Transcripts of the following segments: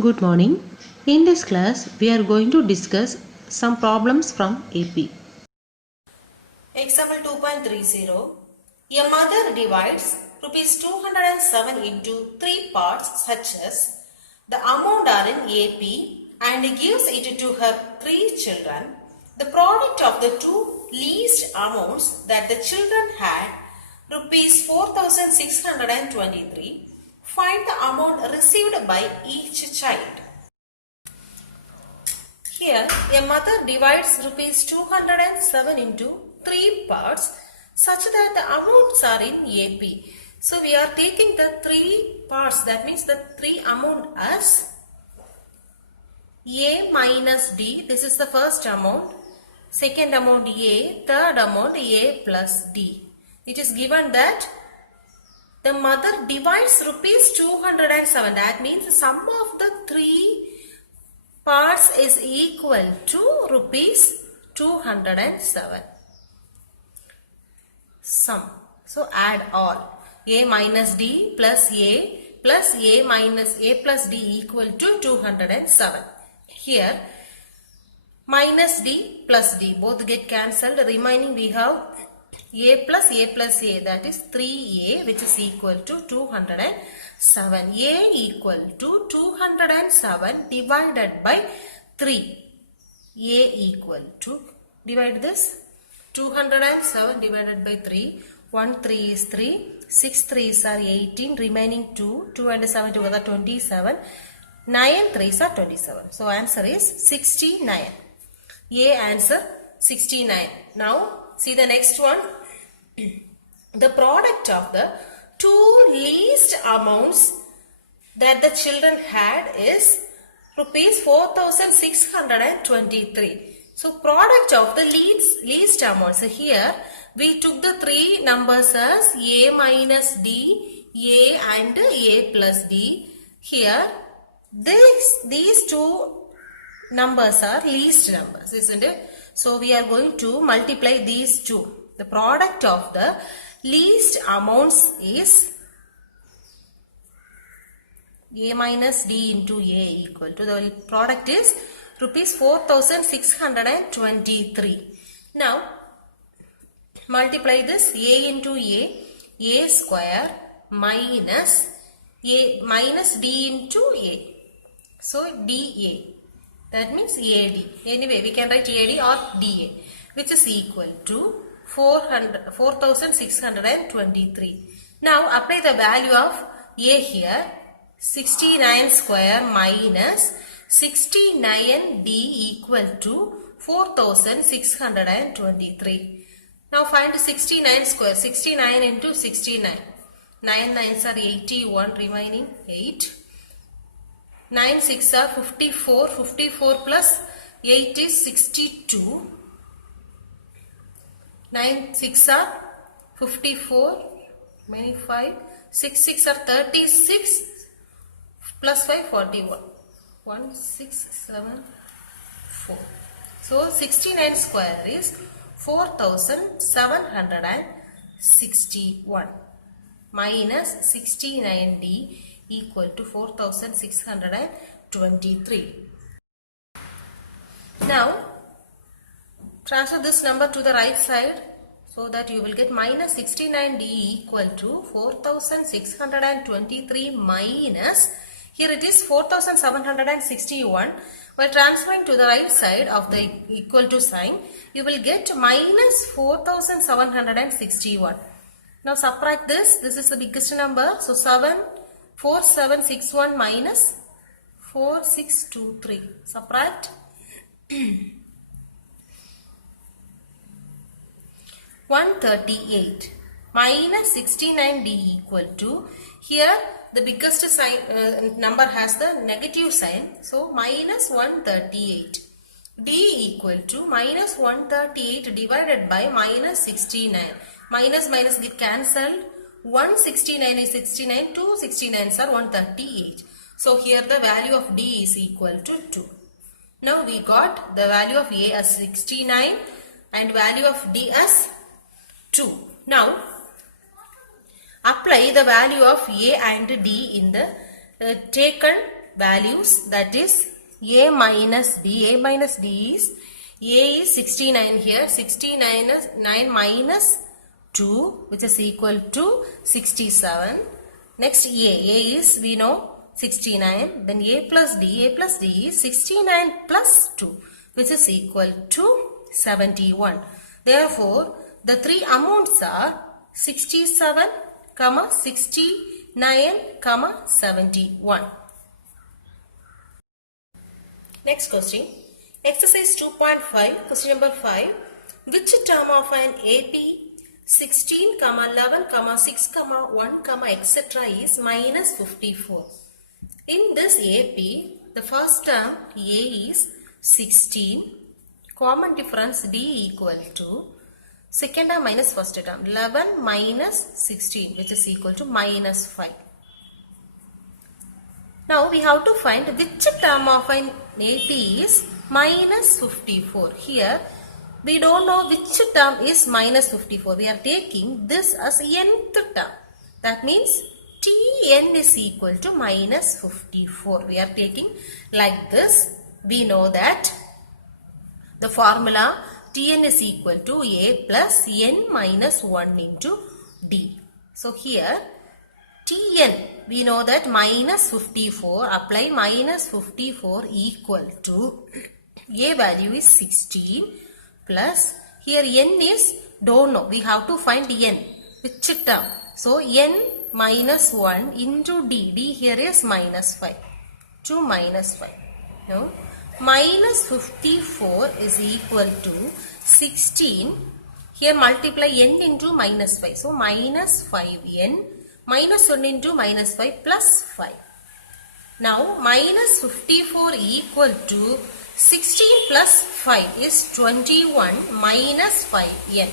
Good morning. In this class, we are going to discuss some problems from AP. Example 2.30. A mother divides rupees 207 into 3 parts such as the amount are in AP and gives it to her 3 children. The product of the two least amounts that the children had rupees 4623. Find the amount received by each child. Here, a mother divides rupees 207 into 3 parts such that the amounts are in AP. So, we are taking the 3 parts, that means the 3 amount as A minus D, this is the first amount, second amount A, third amount A plus D. It is given that the mother divides rupees 207, that means the sum of the 3 parts is equal to rupees 207. Sum. So add all. A minus D plus A minus A plus D equal to 207. Here minus D plus D both get cancelled. Remaining we have A plus A, that is 3A, which is equal to 207. A equal to 207 divided by 3. A equal to, divide this, 207 divided by 3. 1 3 is 3. 6 3s are 18. Remaining 2. 2 and 7 together 27. 9 3s are 27. So answer is 69. A answer 69. Now see the next one. The product of the two least amounts that the children had is rupees 4623. So product of the least amounts. So here we took the 3 numbers as A minus D, A and A plus D. Here these two numbers are least numbers, isn't it? So we are going to multiply these two. The product of the least amounts is A minus D into A equal to, the product is rupees 4623. Now multiply this A into A square minus A minus D into A. So DA, that means AD. Anyway, we can write AD or DA, which is equal to 4623. Now apply the value of A here. 69 square minus 69D equal to 4623. Now find 69 square. 69 into 69. 9 9s are 81, remaining 8. 9 6 are 54. 54 plus 8 is 62. 9 6 are 54. Many 5. 6 6 are 36. Plus 5 41. 1 6 7 4. So 69 square is 4761 minus 69D equal to 4623. Now transfer this number to the right side so that you will get minus 69D equal to 4623 minus, here it is 4761. While transferring to the right side of the equal to sign, you will get minus 4761. Now subtract this. This is the biggest number. So 4761 minus 4623. Subtract. 138 minus 69D equal to, here the biggest sign number has the negative sign, so minus 138. D equal to minus 138 divided by minus 69. Minus minus get cancelled. 169 is 69, 2 69s are 138. So here the value of D is equal to 2. Now we got the value of A as 69 and value of D as 2. Now apply the value of A and D in the taken values, that is a minus d. A minus d is, a is 69 here. 69 is 9 minus 2, which is equal to 67. Next a is, we know, 69. Then a plus d is 69 plus 2, which is equal to 71. Therefore, the three amounts are 67, 69, 71. Next question. Exercise 2.5, question number 5. Which term of an AP 16, 11, 6, 1, etc. is minus 54? In this AP, the first term A is 16. Common difference D equal to second term minus first term 11 minus 16, which is equal to minus 5. Now we have to find which term of an AP is minus 54. Here we don't know which term is minus 54. We are taking this as nth term. That means Tn is equal to minus 54. We are taking like this. We know that the formula Tn is equal to A plus n minus 1 into D. So here Tn, we know that minus 54, apply minus 54 equal to A value is 16 plus here n is don't know. We have to find n. Which term? So n minus 1 into D. D here is minus 5. To minus 5. No? Minus 54 is equal to 16. Here multiply n into minus 5. So minus 5n minus 1 into minus 5 plus 5. Now minus 54 equal to 16 plus 5 is 21 minus 5n.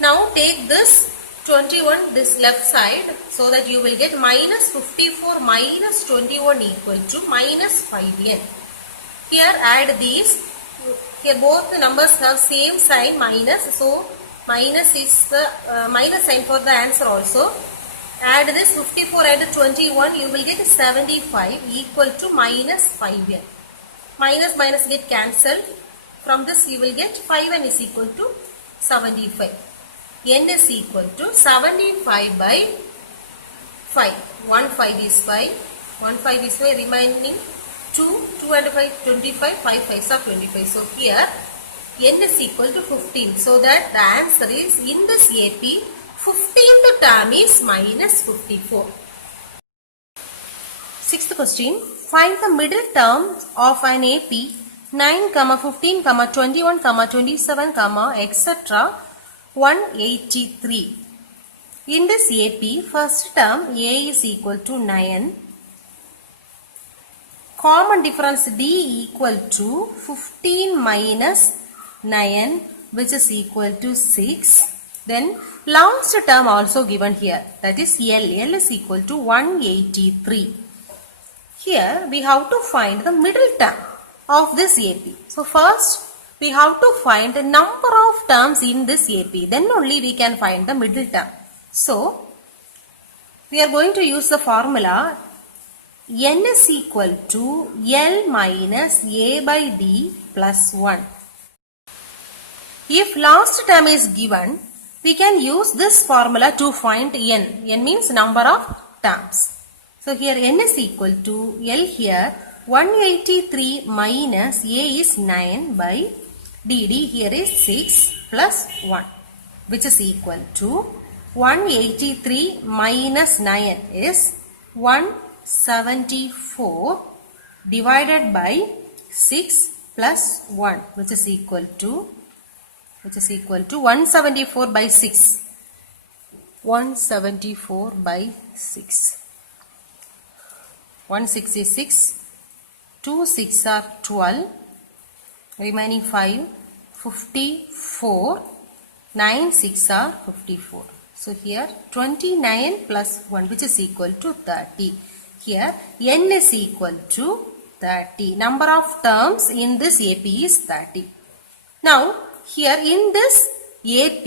Now take this 21 this left side so that you will get minus 54 minus 21 equal to minus 5n. Here add these. Here both the numbers have same sign minus. So minus is the minus sign for the answer also. Add this 54 and 21, you will get 75 equal to minus 5n. Minus minus get cancelled. From this you will get 5n is equal to 75. N is equal to 75 by 5. 1 5 is 5. 1 5 is 5. Remaining 2. 2 and 5 25. 5 5s are 25. So here n is equal to 15. So that the answer is in this AP 15th term is minus 54. Sixth question. Find the middle term of an AP 9, 15, 21, 27, etc. 183. In this AP, first term A is equal to 9. Common difference D equal to 15 minus 9, which is equal to 6. Then last term also given here, that is L. L is equal to 183. Here we have to find the middle term of this AP. So first we have to find the number of terms in this AP. Then only we can find the middle term. So we are going to use the formula N is equal to L minus A by D plus 1. If last term is given, we can use this formula to find N. N means number of terms. So here N is equal to L here 183 minus A is 9 by D. D here is 6 plus 1, which is equal to 183 minus 9 is 174 divided by 6 plus 1, which is equal to 174 by 6. 174 by 6. 166. 2 6 are 12. Remaining 5. 54. 9 6 are 54. So here 29 plus 1, which is equal to 30. Here N is equal to 30. Number of terms in this AP is 30. Now here in this AP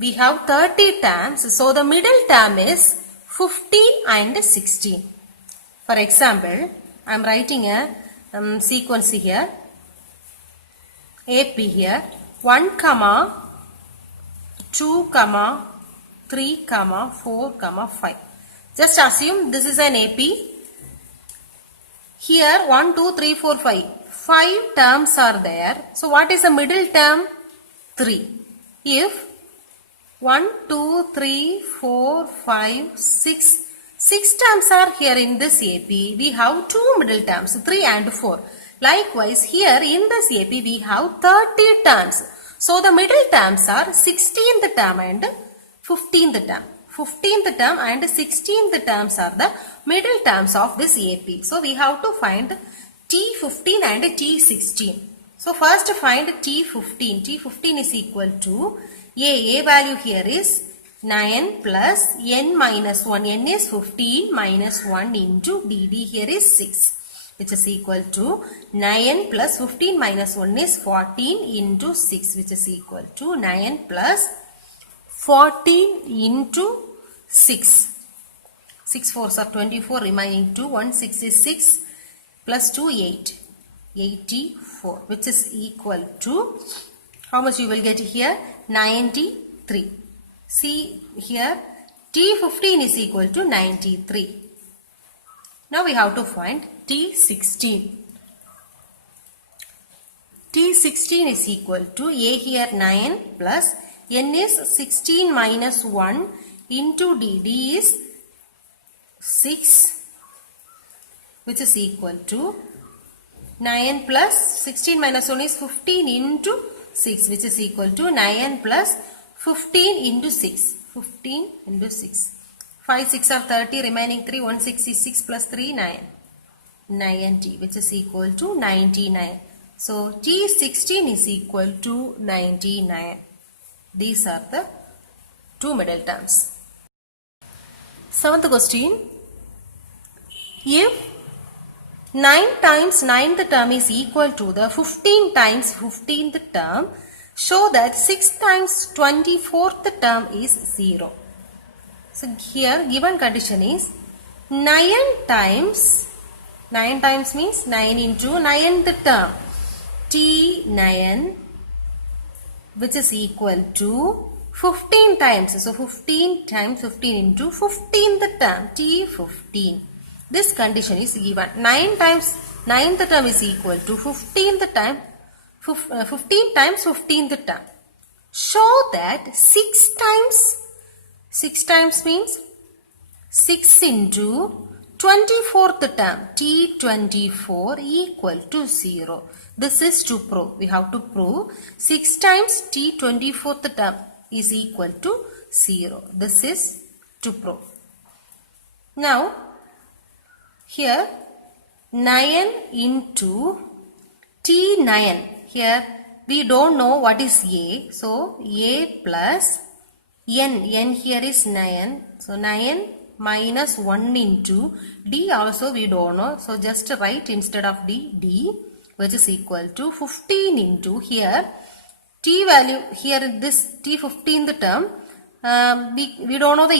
we have 30 terms. So the middle term is 15 and 16. For example, I am writing a sequence here. AP here. 1, 2, 3, 4, 5. Just assume this is an AP. Here 1, 2, 3, 4, 5. 5 terms are there. So what is the middle term? 3. If 1, 2, 3, 4, 5, 6. 6 terms are here in this AP. We have 2 middle terms, 3 and 4. Likewise, here in this AP we have 30 terms. So the middle terms are 16th term and 15th term. 15th term and 16th terms are the middle terms of this AP. So we have to find T15 and T16. So first find T15. T15 is equal to A value here is 9 plus n minus 1. N is 15 minus 1 into D here is 6. Which is equal to 9 plus 15 minus 1 is 14 into 6. Which is equal to 9 plus 14 into 6. 6 4s are 24, remaining 2. 1 6 is 6 plus 2 8. 84, which is equal to, how much you will get here? 93. See here, T15 is equal to 93. Now we have to find T16. T16 is equal to A here 9 plus N is 16 minus 1 into D is 6, which is equal to 9 plus 16 minus 1 is 15 into 6, which is equal to 9 plus 15 into 6. 15 into 6. 5 6 are 30, remaining 3. 1 6 is 6 plus 3 9. 90, which is equal to 99. So T16 is equal to 99. These are the 2 middle terms. 7th question. If 9 times 9th term is equal to the 15 times 15th term, show that 6 times 24th term is 0. So here given condition is 9 times means 9 into 9th term, T9, which is equal to 15 times. So 15 times 15 into 15th term, T15. This condition is given. 9 times 9th term is equal to 15th time, 15 times 15th term. Show that 6 times means 6 into 24th term, T24 equal to 0. This is to prove. We have to prove 6 times T24th term is equal to 0. This is to prove. Now, here 9 into T9. Here we don't know what is A. So A plus N. N here is 9. So 9 minus 1 into D also we don't know. So just write instead of D, which is equal to 15 into here. T value here in this T15th term. We don't know the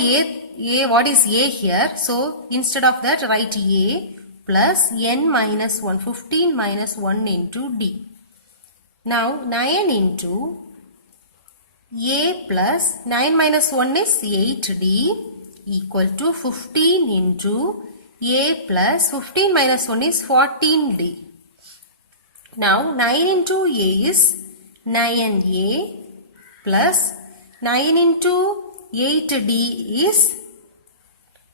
A. What is A here? So instead of that write A plus N minus 1. 15 minus 1 into D. Now 9 into A plus 9 minus 1 is 8D equal to 15 into A plus 15 minus 1 is 14D. Now 9 into A is 9A plus 9 into 8D is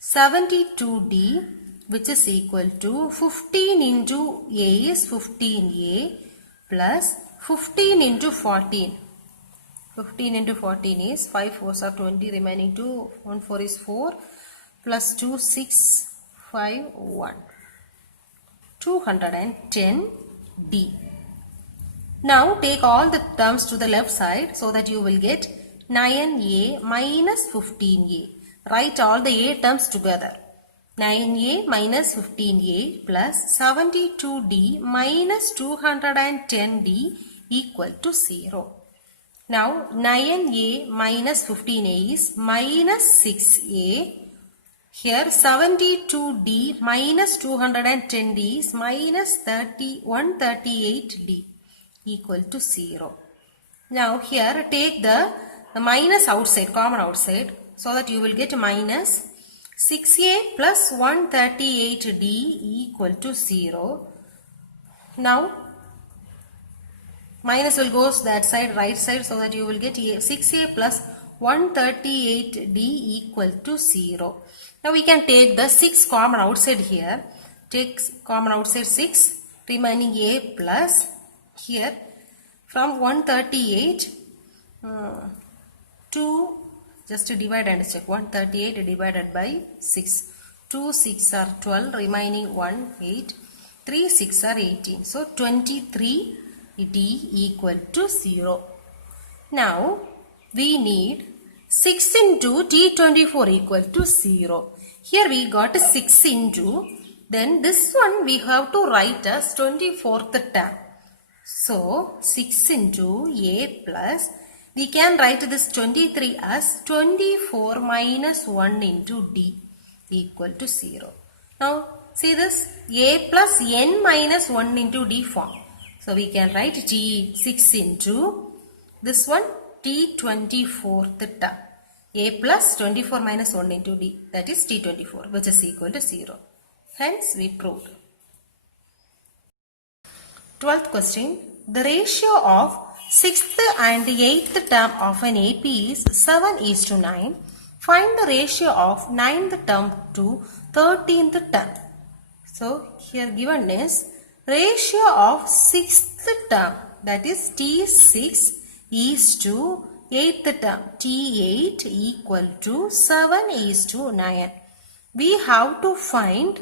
72D, which is equal to 15 into A is 15A plus 15 into 14. 15 into 14 is 5 4s are 20, remaining 2. 1 4 is 4 plus 2 6 5 1. 210D. Now take all the terms to the left side so that you will get 9A minus 15A. Write all the A terms together. 9A minus 15A plus 72D minus 210D equal to 0. Now 9A minus 15A is minus 6A. Here 72D minus 210D is minus 138D equal to 0. Now here take the minus outside, common outside, so that you will get minus 6A plus 138D equal to 0. Now minus will go that side, right side, so that you will get 6A plus 138D equal to 0. Now we can take the 6 common outside here. Take common outside 6, remaining A plus here from 138 to just divide and check. 138 divided by 6. 2 6 are 12, remaining 1 8. 3 6 are 18. So 23D equal to 0. Now we need 6 into T24 equal to 0. Here we got 6 into, then this one we have to write as 24th term. So 6 into A plus, we can write this 23 as 24 minus 1 into D equal to 0. Now see this, A plus N minus 1 into D form. So we can write T6 into this one T24th term. A plus 24 minus 1 into D, that is T24, which is equal to 0. Hence we proved. 12th question. The ratio of 6th and 8th term of an AP is 7:9. Find the ratio of 9th term to 13th term. So here given is ratio of 6th term, that is T6 is to 8th term, T8 equal to 7:9. We have to find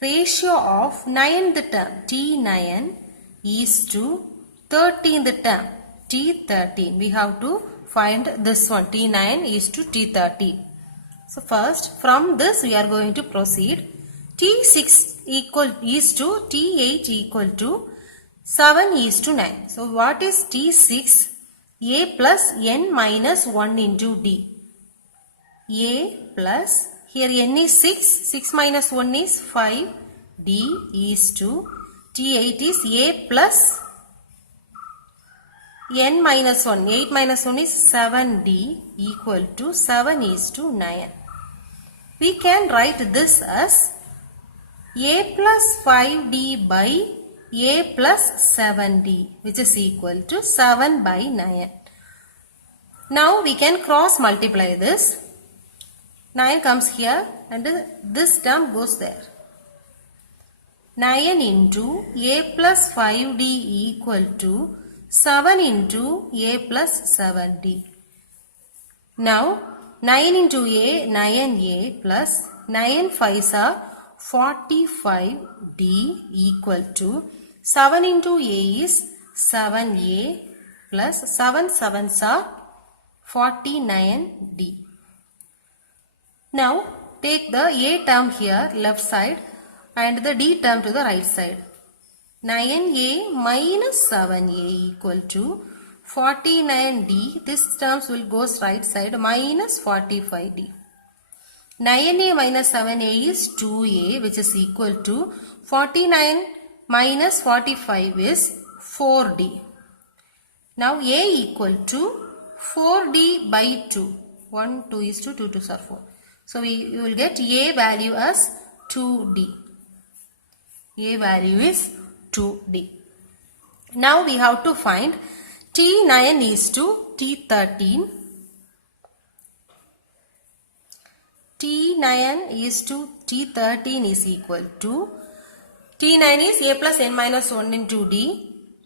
ratio of 9th term, T9 is to 13th term, T13. We have to find this one, T9 is to T13. So first from this we are going to proceed. T6 is to T8 equal to 7:9. So what is T6? A plus N minus 1 into D. A plus, here N is 6, 6 minus 1 is 5, D is to T8 is A plus N minus 1, 8 minus 1 is 7D equal to 7:9. We can write this as A plus 5D by A plus 7D, which is equal to 7/9. Now we can cross multiply this. 9 comes here and this term goes there. 9 into A plus 5D equal to 7 into A plus 7D. Now 9 into A, 9A plus 9 5s are 45D equal to 7 into A is 7A plus 7 7s are 49D. Now take the A term here left side and the D term to the right side. 9A minus 7A equal to 49D. This terms will go right side minus 45D. 9A minus 7A is 2A, which is equal to 49 minus 45 is 4D. Now A equal to 4D by 2. 1, 2 is 2, 2 2s are 4. So you will get A value as 2D. A value is 2D. Now we have to find T9 is to T13. T9 is to T13 is equal to, T9 is A plus N minus 1 into D.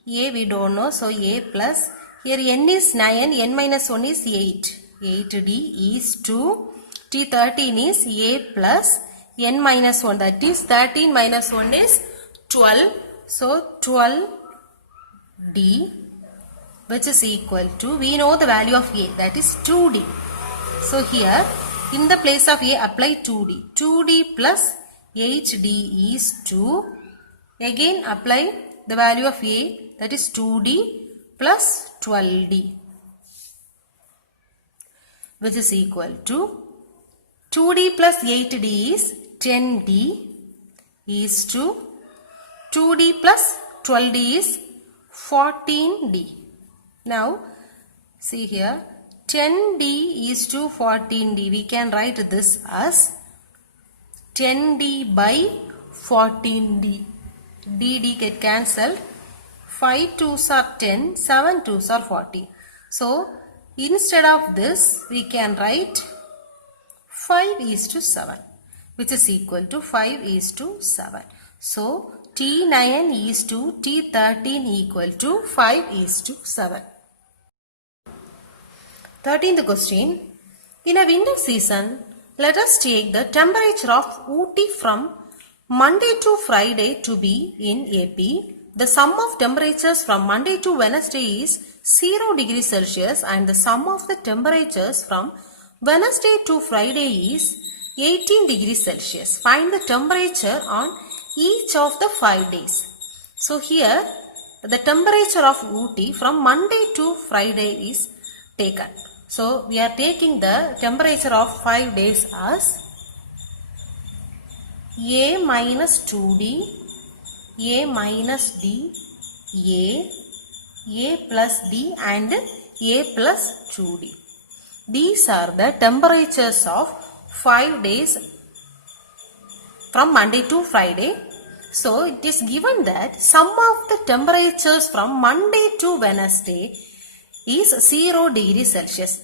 A we don't know, so A plus, here N is 9, N minus 1 is 8. 8D is to T13 is A plus N minus 1, that is 13 minus 1 is 12. So 12D, which is equal to, we know the value of A, that is 2D. So here in the place of A apply 2D. 2D plus 8D is 2. Again apply the value of A, that is 2D plus 12D. which is equal to 2d plus 8d is 10d is to 2d plus 12d is 14d. Now see here, 10d is to 14d. We can write this as 10d by 14d. d get cancelled. 5 2s are 10, 7 2s are 40. So instead of this we can write 5 is to 7, which is equal to 5 is to 7. So T9 is to T13 equal to 5 is to 7. 13th question. In a winter season, let us take the temperature of Ooty from Monday to Friday to be in AP. The sum of temperatures from Monday to Wednesday is 0 degrees Celsius and the sum of the temperatures from Wednesday to Friday is 18 degrees Celsius. Find the temperature on each of the 5 days. So here the temperature of Ooty from Monday to Friday is taken. So we are taking the temperature of 5 days as A minus 2D, A minus D, A plus D and A plus 2D. These are the temperatures of 5 days from Monday to Friday. So it is given that sum of the temperatures from Monday to Wednesday is 0 degrees Celsius.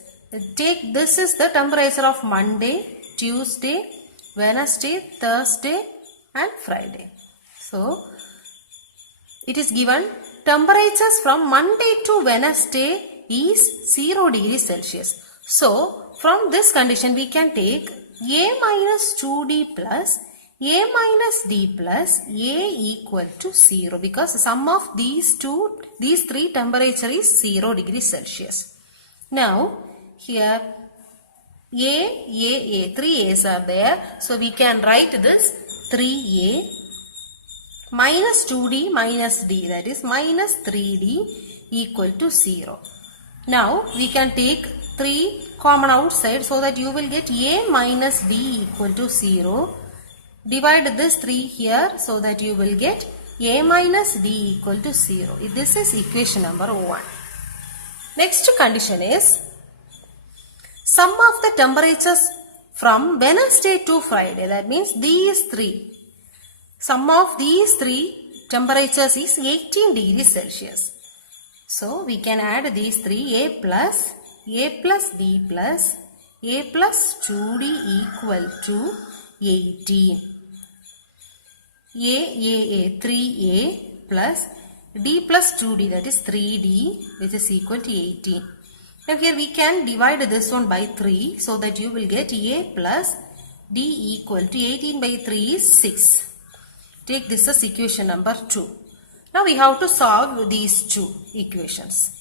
Take this is the temperature of Monday, Tuesday, Wednesday, Thursday and Friday. So it is given temperatures from Monday to Wednesday is 0 degrees Celsius. So from this condition we can take A minus 2D plus A minus D plus A equal to 0 because the sum of these three temperature is 0 degrees Celsius. Now here three A's are there. So we can write this 3A minus 2D minus D, that is minus 3D equal to 0. Now we can take 3 common outside so that you will get A minus D equal to 0. Divide this 3 here so that you will get A minus D equal to 0. This is equation number 1. Next condition is sum of the temperatures from Wednesday to Friday. That means these 3. Sum of these 3 temperatures is 18 degrees Celsius. So we can add these 3 A plus D plus A plus 2D equal to 18. A 3A plus D plus 2D, that is 3D, which is equal to 18. Now here we can divide this one by 3 so that you will get A plus D equal to 18 by 3 is 6. Take this as equation number 2. Now we have to solve these two equations.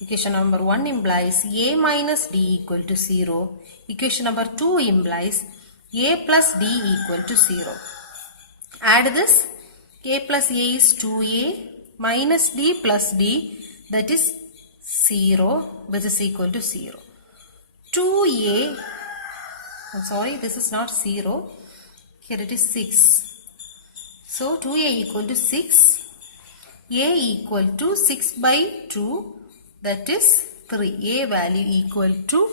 Equation number 1 implies A minus D equal to 0. Equation number 2 implies A plus D equal to 0. Add this. A plus A is 2A minus D plus D, that is 0, which is equal to 0. 2A, I'm sorry, this is not 0. Here it is 6. So 2A equal to 6. A equal to 6 by 2, that is 3. A value equal to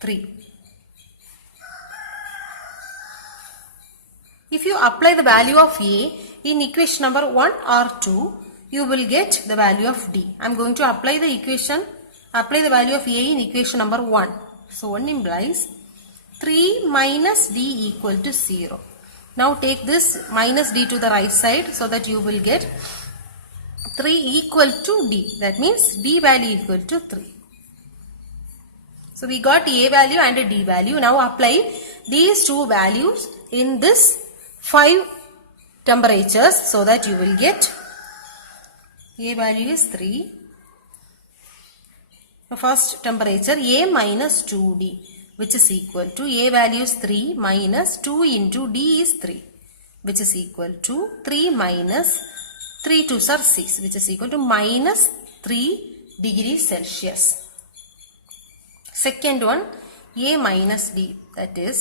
3. If you apply the value of A in equation number 1 or 2, you will get the value of D. I am going to apply the value of A in equation number 1. So 1 implies 3 minus D equal to 0. Now take this minus D to the right side so that you will get 3 equal to D. That means D value equal to 3. So we got A value and a D value. Now apply these two values in this 5 temperatures so that you will get A value is 3. The first temperature A minus 2D, which is equal to A value is 3 minus 2 into D is 3, which is equal to 3 minus 3 2s are 6, which is equal to minus 3 degrees Celsius. Second one, A minus D, that is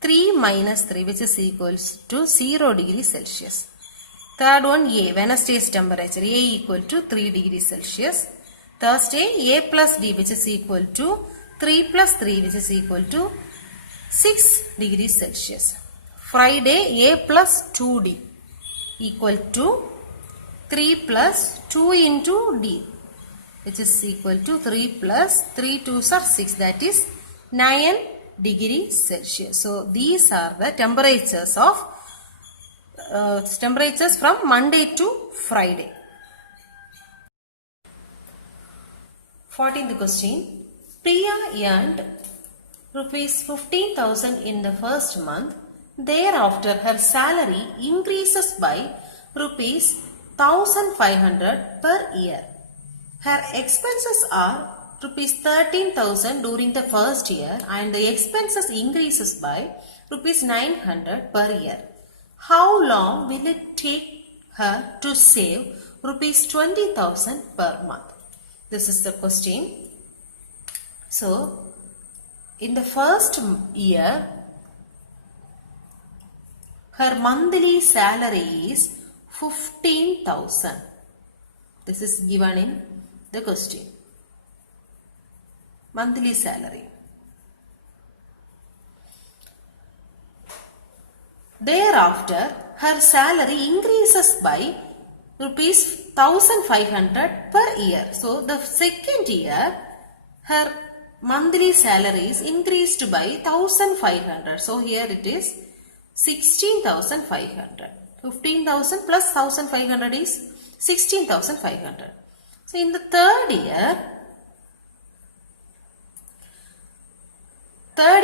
3 minus 3, which is equals to 0 degrees Celsius. Third one, A, Wednesday's temperature, A equal to 3 degrees Celsius. Thursday, A plus D, which is equal to 3 plus 3, which is equal to 6 degrees Celsius. Friday, A plus 2D equal to 3 plus 2 into D, which is equal to 3 plus 3 2s are 6, that is 9 degrees Celsius. So these are the temperatures of temperatures from Monday to Friday. 14th question. Priya earned rupees 15,000 in the first month. Thereafter, her salary increases by rupees 1,500 per year. Her expenses are rupees 13,000 during the first year and the expenses increases by rupees 900 per year. How long will it take her to save rupees 20,000 per month? This is the question. So, in the first year, her monthly salary is 15,000. This is given in the question. Monthly salary. Thereafter, her salary increases by rupees 1,500 per year. So, the second year, her monthly salary is increased by 1,500. So, here it is 16,500. 15,000 plus 1,500 is 16,500. So, in the third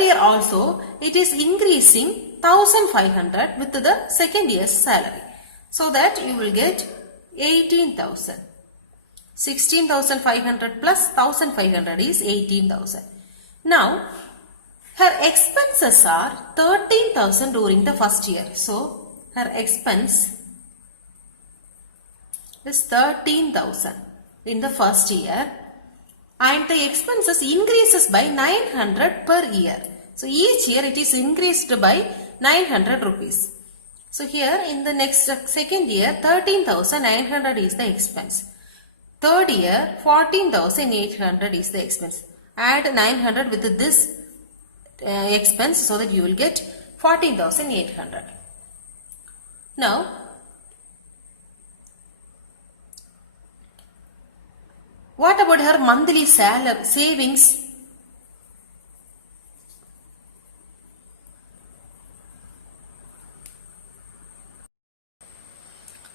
year also, it is increasing 1,500 with the second year's salary. So that you will get 18,000. 16,500 plus 1,500 is 18,000. Now, her expenses are 13,000 during the first year. So, her expense is 13,000 in the first year and the expenses increases by 900 per year. So, each year it is increased by 900 rupees. So, here in the next second year 13,900 is the expense. Third year 14,800 is the expense. Add 900 with this expense so that you will get 14,800. Now, what about her monthly salary savings?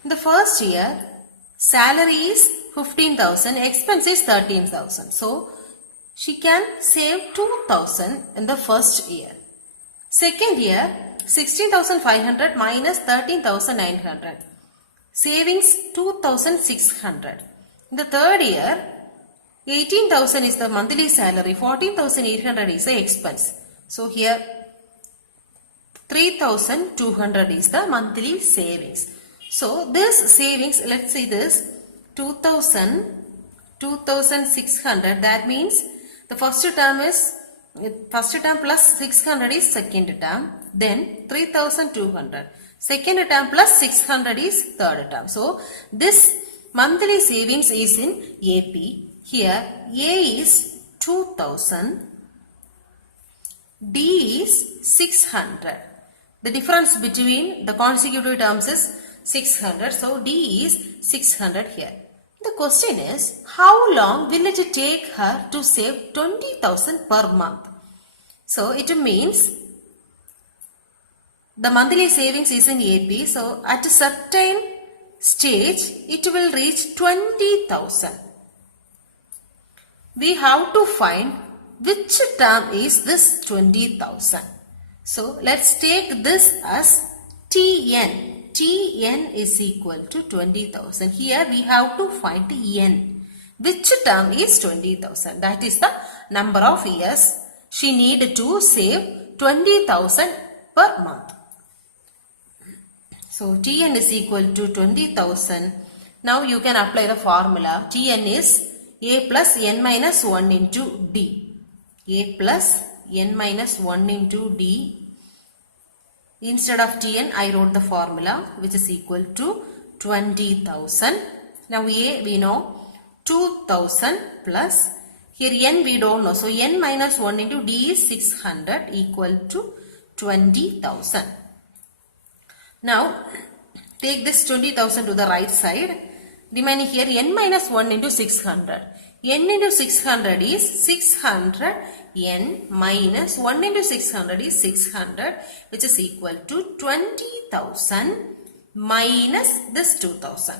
In the first year, salary is 15,000, expense is 13,000. So, she can save 2,000 in the first year. Second year, 16,500 minus 13,900. Savings 2,600. In the third year, 18,000 is the monthly salary, 14,800 is the expense. So, here 3,200 is the monthly savings. So, this savings, let's see this, 2,000, 2,600, that means the first term plus 600 is second term, then 3,200. Second term plus 600 is third term. So, this monthly savings is in AP. Here, A is 2,000, D is 600. The difference between the consecutive terms is 600. So, D is 600 here. The question is, how long will it take her to save 20,000 per month? So, it means the monthly savings is in AP. So, at a certain stage, it will reach 20,000. We have to find which term is this 20,000. So, let's take this as Tn. Tn is equal to 20,000. Here we have to find n. Which term is 20,000? That is the number of years she need to save 20,000 per month. So, Tn is equal to 20,000. Now, you can apply the formula. Tn is A plus n minus 1 into D. A plus n minus 1 into D. Instead of Tn, I wrote the formula which is equal to 20,000. Now A we know 2,000 plus, here n we don't know. So n minus 1 into D is 600 equal to 20,000. Now take this 20,000 to the right side. Remaining here n minus 1 into 600. N into 600 is 600. N minus 1 into 600 is 600, which is equal to 20,000 minus this 2,000,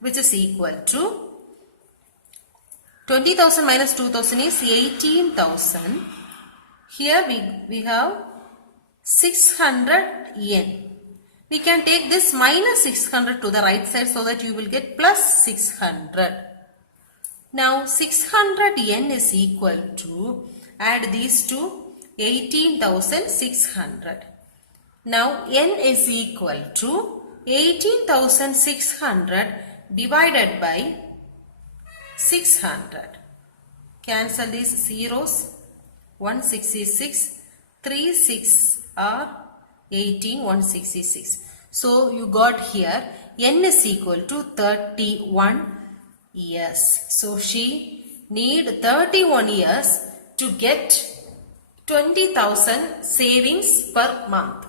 which is equal to 20,000 minus 2,000 is 18,000. Here we have 600 N. We can take this minus 600 to the right side so that you will get plus 600. Now 600 N is equal to, add these two, 18,600. Now N is equal to 18,600 divided by 600. Cancel these zeros. 166, 3 6 are 18, 166. So you got here N is equal to 31 years. So she need 31 years to get 20,000 savings per month.